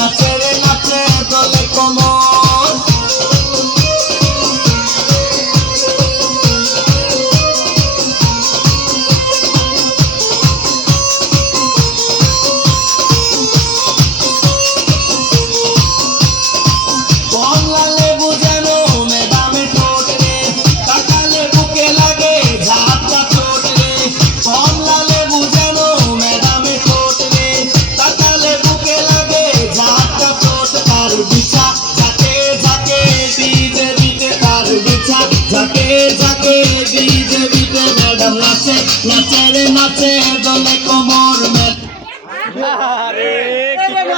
নাচে রে নাচে দলে কোমর ঝাঁকে ঝাঁকে ডিজে বিটে ম্যাডাম নাচে নাচে রে নাচে দলে কোমর